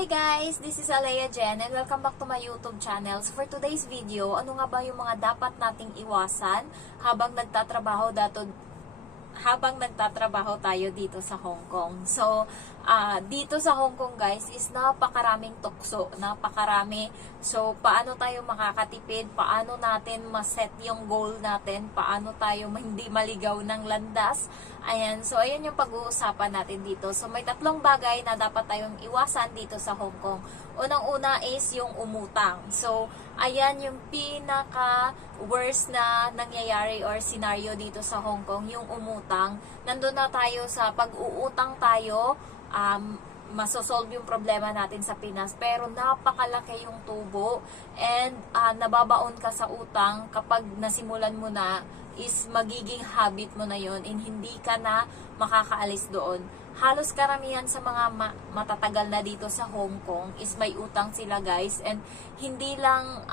Hi guys! This is Alea Jen and welcome back to my YouTube channel. So for today's video, ano nga ba yung mga dapat nating iwasan habang nagtatrabaho tayo dito sa Hong Kong. So, dito sa Hong Kong guys is napakaraming tukso, napakarami. So, paano tayo makakatipid? Paano natin maset yung goal natin? Paano tayo hindi maligaw ng landas? Ayan, so ayan yung pag-uusapan natin dito. So, may tatlong bagay na dapat tayong iwasan dito sa Hong Kong. Unang-una is yung umutang. So, ayan yung pinaka-worst na nangyayari or scenario dito sa Hong Kong, yung umutang. Nandun na tayo sa pag-uutang tayo, masosolve yung problema natin sa Pinas, pero napakalaki yung tubo and nababaon ka sa utang kapag nasimulan mo na is magiging habit mo na yon and hindi ka na makakaalis doon. Halos karamihan sa mga matatagal na dito sa Hong Kong is may utang sila guys, and hindi lang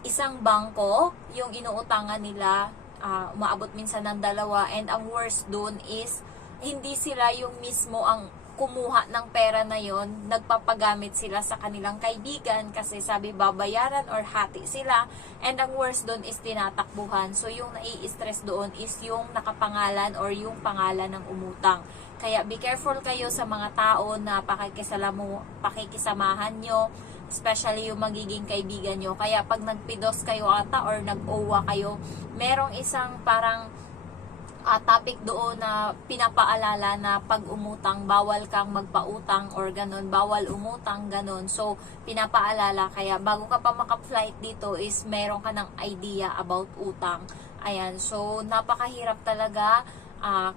isang bangko yung inuutangan nila, umaabot minsan ng dalawa, and ang worst doon is hindi sila yung mismo ang kumuha ng pera na yon, nagpapagamit sila sa kanilang kaibigan kasi sabi babayaran or hati sila, and ang worst doon is tinatakbuhan. So yung nai-stress doon is yung nakapangalan or yung pangalan ng umutang. Kaya be careful kayo sa mga tao na pakikisamahan nyo, especially yung magiging kaibigan nyo. Kaya pag nagpidos kayo ata or nag-OWA kayo, merong isang parang topic doon na pinapaalala na pag umutang, bawal kang magpautang or ganun, bawal umutang, ganun. So, pinapaalala, kaya bago ka pa maka-flight dito is meron ka ng idea about utang. Ayan, so napakahirap talaga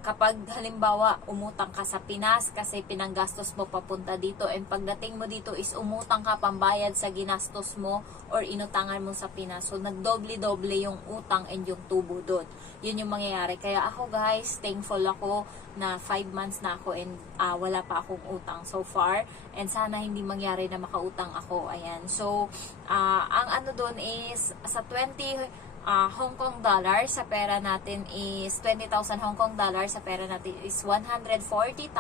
kapag halimbawa umutang ka sa Pinas kasi pinanggastos mo papunta dito, and pagdating mo dito is umutang ka pambayad sa ginastos mo or inutangan mo sa Pinas. So nagdoble-doble yung utang and yung tubo doon. Yun yung mangyayari. Kaya ako guys, thankful ako na 5 months na ako and wala pa akong utang so far, and sana hindi mangyari na makautang ako. Ayan. So ang ano doon is sa 20 Hong Kong dollar sa pera natin is 20,000 Hong Kong dollar sa pera natin is 140,000.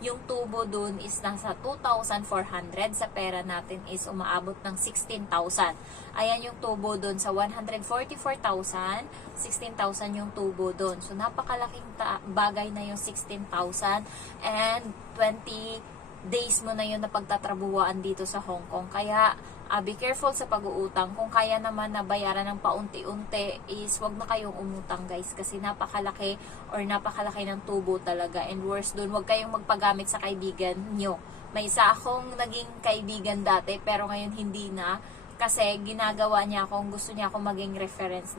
Yung tubo dun is nasa 2,400 sa pera natin is umaabot ng 16,000. Ayan yung tubo dun sa 144,000, 16,000 yung tubo dun. So napakalaking bagay na yung 16,000, and 20 days mo na yun na pagtatrabuhaan dito sa Hong Kong. Kaya be careful sa pag-uutang. Kung kaya naman na bayaran ng paunti-unti is wag na kayong umutang guys, kasi napakalaki ng tubo talaga, and worse dun, wag kayong magpagamit sa kaibigan nyo. May isa akong naging kaibigan dati pero ngayon hindi na, kasi ginagawa niya akong, gusto niya akong maging reference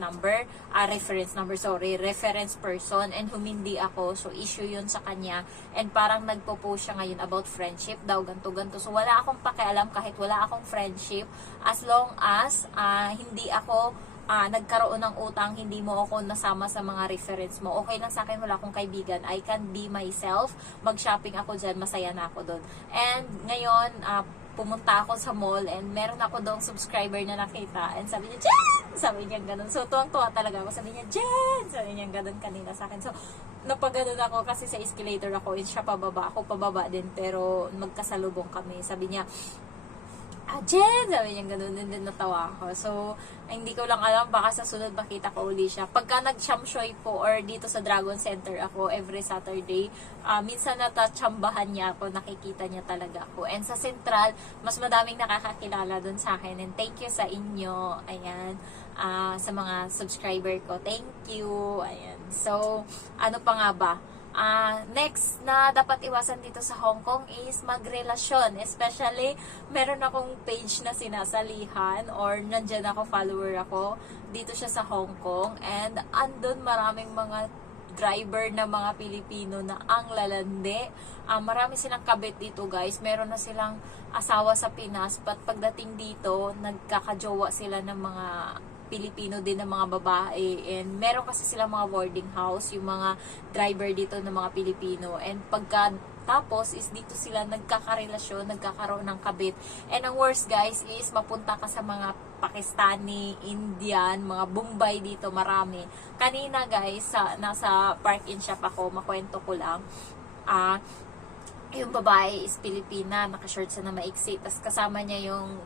person, and humindi ako. So issue yun sa kanya, and parang nagpo-post siya ngayon about friendship daw, ganto-ganto. So wala akong pakialam kahit wala akong friendship, as long as hindi ako nagkaroon ng utang, hindi mo ako nasama sa mga reference mo, okay lang sa akin, wala akong kaibigan, I can be myself, mag-shopping ako dyan, masaya na ako doon. And ngayon, pumunta ako sa mall and meron ako doong subscriber na nakita, and sabi niya, Jen! Sabi niya ganun. So, tuwang-tuwa talaga ako. Sabi niya, Jen! Sabi niya ganun kanina sa akin. So, napaganon ako kasi sa escalator ako, and siya pababa, ako pababa din, pero magkasalubong kami. Sabi niya, Jen! Sabi niya ganun, and then natawa ako. So, hindi ko lang alam, baka sa sunod makita ko uli siya. Pagka nag-chamshoy po or dito sa Dragon Center ako every Saturday, minsan natatsambahan niya ako, nakikita niya talaga ako. And sa Central, mas madaming nakakakilala dun sa akin. And thank you sa inyo. Ayan. Sa mga subscriber ko. Thank you. Ayan. So, ano pa nga ba? Next na dapat iwasan dito sa Hong Kong is magrelasyon. Especially, meron akong page na sinasalihan or nandyan ako, follower ako. Dito siya sa Hong Kong. And andun maraming mga driver na mga Pilipino na ang lalandi. Marami silang kabit dito guys. Meron na silang asawa sa Pinas. But pagdating dito, nagkakajowa sila ng mga Pilipino din ng mga babae, and meron kasi silang mga boarding house, yung mga driver dito ng mga Pilipino, and pagka tapos is dito sila nagkakarelasyon, nagkakaroon ng kabit. And ang worst guys is mapunta ka sa mga Pakistani, Indian, mga Bombay dito, marami. Kanina guys, nasa park-in shop ako, makwento ko lang. yung babae is Pilipina, naka-short siya na maiksi, tas kasama niya yung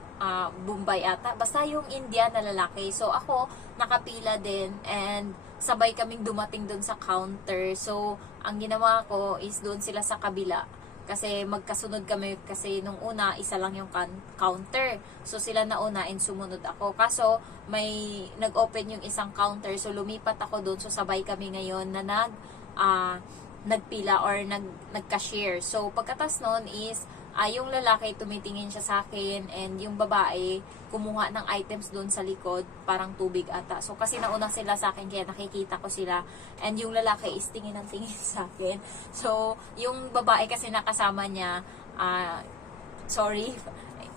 Bombay ata, basta yung Indian na lalaki. So ako, nakapila din, and sabay kaming dumating dun sa counter. So ang ginawa ko is doon sila sa kabila, kasi magkasunod kami, kasi nung una isa lang yung counter, so sila nauna and sumunod ako. Kaso may nag-open yung isang counter, so lumipat ako doon, so sabay kami ngayon na nagpila or nag-cashier. So pagkatas nun is yung lalaki tumitingin siya sa akin, and yung babae kumuha ng items doon sa likod, parang tubig ata. So kasi nauna sila sa akin, kaya nakikita ko sila, and yung lalaki is tingin ng tingin sa akin. So yung babae kasi nakasama niya, sorry,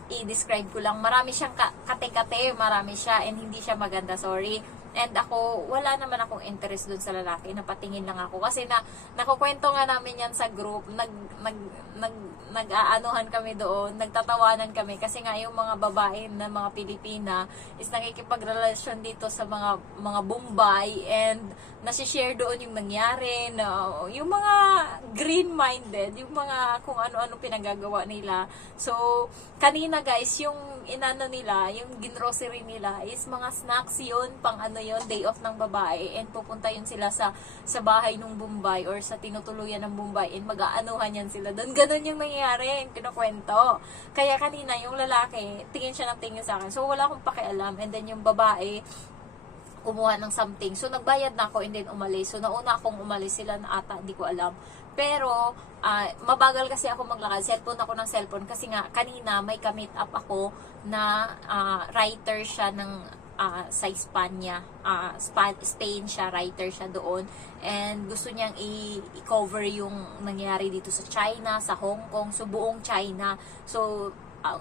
i-describe ko lang, marami siyang kate-kate, marami siya, and hindi siya maganda, sorry. And ako, wala naman akong interest dun sa lalaki, napatingin lang ako. Kasi nakukwento nga namin yan sa group, nag-aanuhan kami doon, nagtatawanan kami. Kasi nga yung mga babae na mga Pilipina is nakikipagrelasyon dito sa mga Bombay, and nasishare doon yung nangyari, yung mga green-minded, yung mga kung ano-ano pinagagawa nila. So, kanina guys, yung inano nila, yung ginrocery nila is mga snacks yun, pang ano yun, day off ng babae, and pupunta yun sila sa bahay ng Bombay or sa tinutuluyan ng Bombay, and mag-aanuhan yan sila doon. Ganun yung nangyayari, yung kinukwento. Kaya kanina yung lalaki, tingin siya ng tingin sa akin, so wala akong pakialam, and then yung babae kumuha ng something, so nagbayad na ako and then umalis. So nauna akong umalis, sila na ata, hindi ko alam. Pero mabagal kasi ako maglakad, cellphone ako ng cellphone, kasi nga kanina may ka-meet up ako na writer siya ng sa Espanya, Spain siya, writer siya doon, and gusto niyang i-cover yung nangyari dito sa China, sa Hong Kong, so buong China. So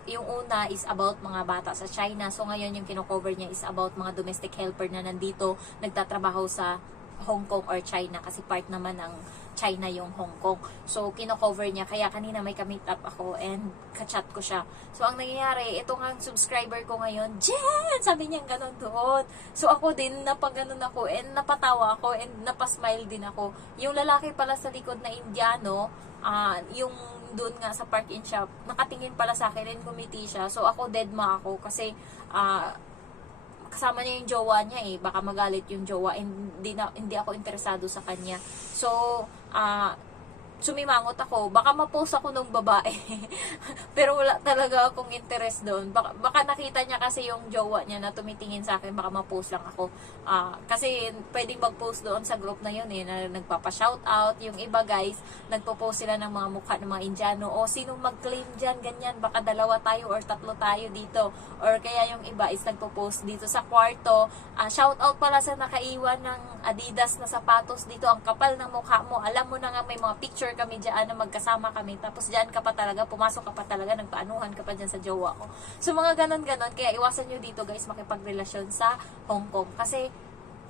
yung una is about mga bata sa China, so ngayon yung kino-cover niya is about mga domestic helper na nandito nagtatrabaho sa Hong Kong or China, kasi part naman ng China yung Hong Kong. So, kino-cover niya. Kaya kanina may ka-meet up ako and ka-chat ko siya. So, ang nangyayari, ito nga subscriber ko ngayon, Jen! Sabi niya gano'n doon. So, ako din, napaganon ako and napatawa ako and napasmile din ako. Yung lalaki pala sa likod na Indiano, yung doon nga sa park-in shop, nakatingin pala sa akin and kumiti siya. So, ako deadma ako kasi kasama niya yung jowa niya baka magalit yung jowa, hindi ako interesado sa kanya. So sumimangot ako, baka ma-post ako ng babae pero wala talaga akong interest doon. Baka nakita niya kasi yung jowa niya na tumitingin sa akin, baka ma-post lang ako, kasi pwedeng mag-post doon sa group na yun na nagpapa-shoutout. Yung iba guys, nagpo-post sila ng mga mukha ng mga Indiano, o sinong mag-claim dyan, ganyan, baka 2 tayo or 3 tayo dito. Or kaya yung iba is nagpo-post dito sa kwarto, shoutout pala sa nakaiwan ng Adidas na sapatos dito, ang kapal ng mukha mo, alam mo na nga may mga picture kami dyan na magkasama kami, tapos dyan ka pa talaga, pumasok ka pa talaga, nagpaanuhan ka pa dyan sa jowa ko. So mga ganon-ganon, kaya iwasan nyo dito guys makipagrelasyon sa Hong Kong, kasi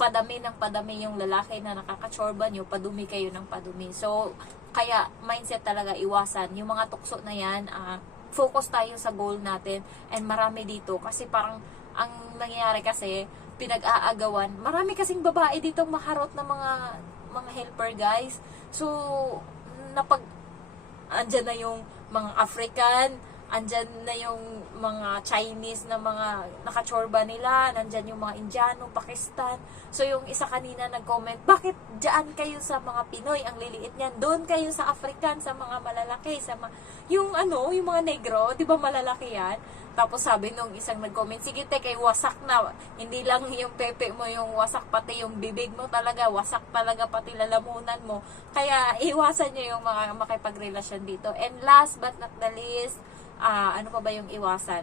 padami ng padami yung lalaki na nakakachorba nyo, padumi kayo ng padumi. So kaya mindset talaga, iwasan yung mga tukso na yan, focus tayo sa goal natin, and marami dito, kasi parang ang nangyayari kasi pinag-aagawan, marami kasing babae ditong maharot na mga helper guys. So andyan na yung mga African, andyan na yung mga Chinese na mga nakachorba nila, nandyan yung mga Indiano, Pakistan. So yung isa kanina nag-comment, bakit dyan kayo sa mga Pinoy, ang liliit niyan, doon kayo sa African, sa mga malalaki, yung mga negro, di ba malalaki yan? Tapos sabi nung isang nag-comment, sige te, kay wasak na, hindi lang yung pepe mo yung wasak, pati yung bibig mo talaga, wasak talaga, pati lalamunan mo. Kaya iwasan nyo yung mga makipagrelasyon dito. And last but not the least, ano pa ba yung iwasan?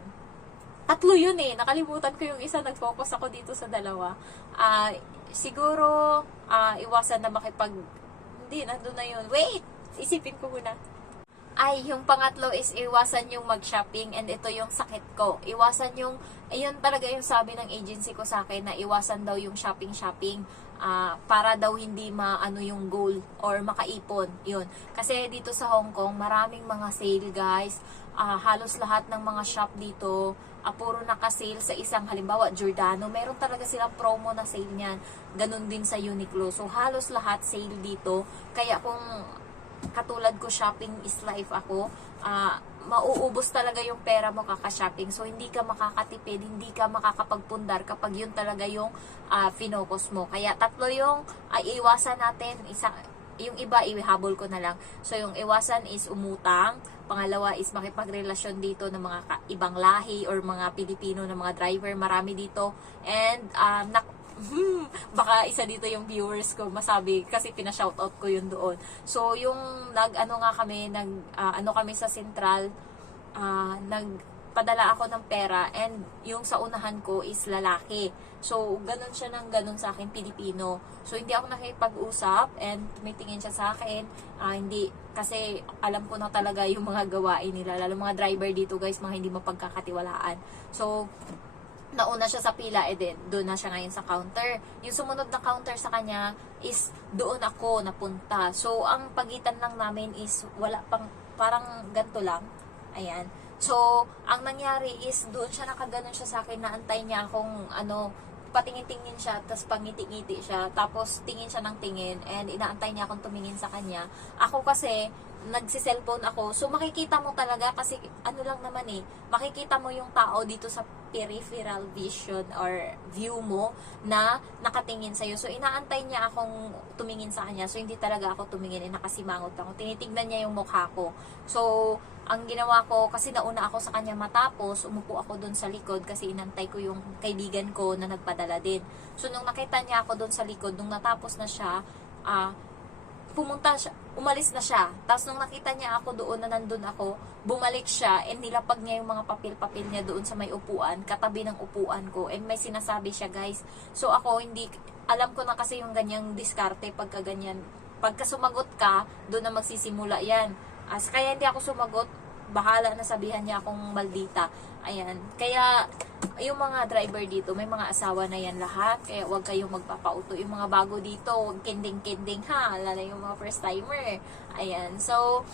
3 yun nakalimutan ko yung isa, nag-focus ako dito sa 2. Siguro, iwasan na hindi, nandun na yun. Wait! Isipin ko muna. Yung pangatlo is iwasan yung mag-shopping, and ito yung sakit ko. Iwasan yung, ayun talaga yung sabi ng agency ko sa akin, na iwasan daw yung shopping, para daw hindi maano yung goal or makaipon. Yun. Kasi dito sa Hong Kong, maraming mga sale guys. Halos lahat ng mga shop dito, puro naka-sale sa isang, halimbawa Giordano, meron talaga silang promo na sale niyan. Ganun din sa Uniqlo. So halos lahat sale dito. Kaya kung katulad ko, shopping is life ako, mauubos talaga yung pera mo kaka-shopping. So, hindi ka makakatipid, hindi ka makakapagpundar kapag yun talaga yung finocus mo. Kaya, tatlo yung iwasan natin. Yung iba, ihabol ko na lang. So, yung iwasan is umutang. Pangalawa is makipagrelasyon dito ng mga ibang lahi or mga Pilipino na mga driver. Marami dito. And, baka isa dito yung viewers ko masabi kasi pina-shoutout ko yun doon. So, yung ano kami sa Central, nagpadala ako ng pera and yung sa unahan ko is lalaki. So, ganun siya ng ganun sa akin, Pilipino. So, hindi ako nakipag-usap and tumitingin siya sa akin. Hindi, kasi alam ko na talaga yung mga gawain nila. Lalo mga driver dito guys, mga hindi mapagkakatiwalaan. So, nauna siya sa pila, doon na siya ngayon sa counter. Yung sumunod na counter sa kanya is doon ako napunta. So, ang pagitan lang namin is wala pang, parang ganito lang. Ayan. So, ang nangyari is doon siya nakaganon siya sa akin, naantay niya akong patingin-tingin siya, tapos pangiti-ngiti siya, tapos tingin siya ng tingin, and inaantay niya akong tumingin sa kanya. Ako kasi, nagsiselfone ako, so makikita mo talaga, kasi ano lang naman makikita mo yung tao dito sa peripheral vision or view mo na nakatingin sa'yo. So, inaantay niya akong tumingin sa kanya, so hindi talaga ako tumingin, nakasimangot ako. Tinitignan niya yung mukha ko. So, ang ginawa ko, kasi nauna ako sa kanya matapos, umupo ako doon sa likod kasi inantay ko yung kaibigan ko na nagpadala din. So, nung nakita niya ako doon sa likod, nung natapos na siya, umalis na siya. Tapos nung nakita niya ako doon na nandun ako, bumalik siya and nilapag niya yung mga papel-papel niya doon sa may upuan, katabi ng upuan ko. And may sinasabi siya, guys. So, ako, alam ko na kasi yung ganyang diskarte pagka ganyan. Pagka sumagot ka, doon na magsisimula yan. Kaya hindi ako sumagot, bahala na sabihan niya akong maldita. Ayan. Kaya, yung mga driver dito, may mga asawa na yan lahat. Kaya huwag kayong magpapauto. Yung mga bago dito, huwag kending-kending ha. Lalo yung mga first timer. Ayan. So,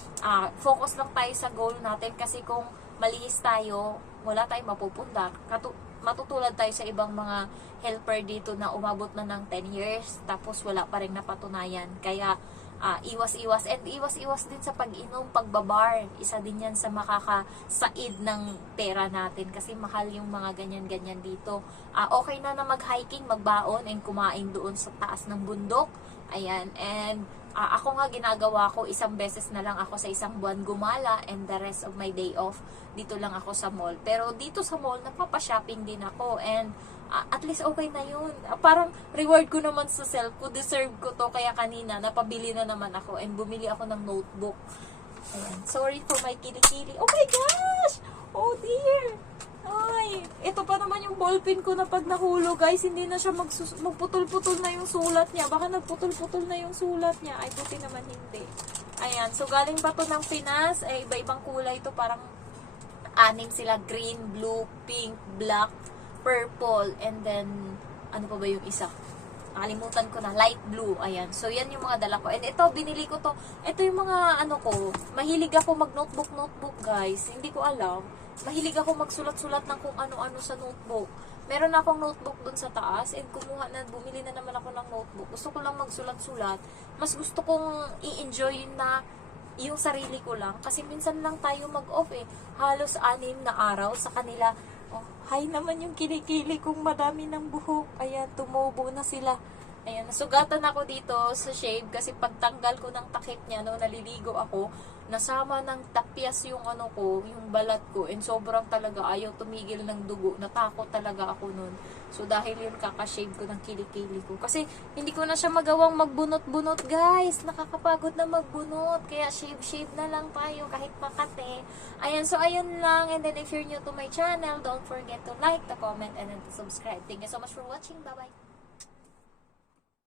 focus lang tayo sa goal natin. Kasi kung malihis tayo, wala tayong mapupunda. Matutulad tayo sa ibang mga helper dito na umabot na ng 10 years. Tapos wala pa rin napatunayan. Kaya, iwas-iwas, and iwas-iwas din sa pag-inom, pagbabar, isa din yan sa makakasaid ng pera natin kasi mahal yung mga ganyan-ganyan dito. Okay na mag-hiking, magbaon, and kumain doon sa taas ng bundok. Ayan, and ako nga ginagawa ko, isang beses na lang ako sa isang buwan gumala, and the rest of my day off, dito lang ako sa mall. Pero dito sa mall, napapa-shopping din ako, and at least okay na yun. Parang reward ko naman sa self ko, deserve ko to, kaya kanina napabili na naman ako and bumili ako ng notebook. Ayan. Sorry for my kilikili. Oh my gosh! Oh dear! Ay, ito pa naman yung ballpen ko na pag nahulog, guys, hindi na siya magputol-putol na yung sulat niya. Baka nagputol-putol na yung sulat niya. Ay, buti naman hindi. Ayan, so galing pa to ng Pinas, iba-ibang kulay to, parang 6 sila, green, blue, pink, black, purple, and then, ano pa ba yung isa? Nakalimutan ko na, light blue, ayan. So, yan yung mga dala ko. And ito, binili ko to. Ito yung mga, mahilig ako mag-notebook, guys. Hindi ko alam. Mahilig ako magsulat-sulat ng kung ano-ano sa notebook. Meron akong notebook dun sa taas, and bumili na naman ako ng notebook. Gusto ko lang magsulat-sulat. Mas gusto kong i-enjoy na yung sarili ko lang. Kasi minsan lang tayo mag-off Halos 6 na araw sa kanila. Hi naman yung kilikili kong madami ng buhok. Ayan, tumubo na sila. Ayan, nasugatan ako dito sa shave kasi pagtanggal ko ng takip niya, naliligo ako, nasama ng tapyas yung yung balat ko, and sobrang talaga ayaw tumigil ng dugo. Natakot talaga ako nun. So, dahil yun, kakashave ko ng kilikili ko. Kasi, hindi ko na siya magawang magbunot-bunot, guys. Nakakapagod na magbunot. Kaya, shave na lang tayo kahit makate. Ayan, so, ayun lang. And then, if you're new to my channel, don't forget to like, to comment, and then to subscribe. Thank you so much for watching. Bye-bye.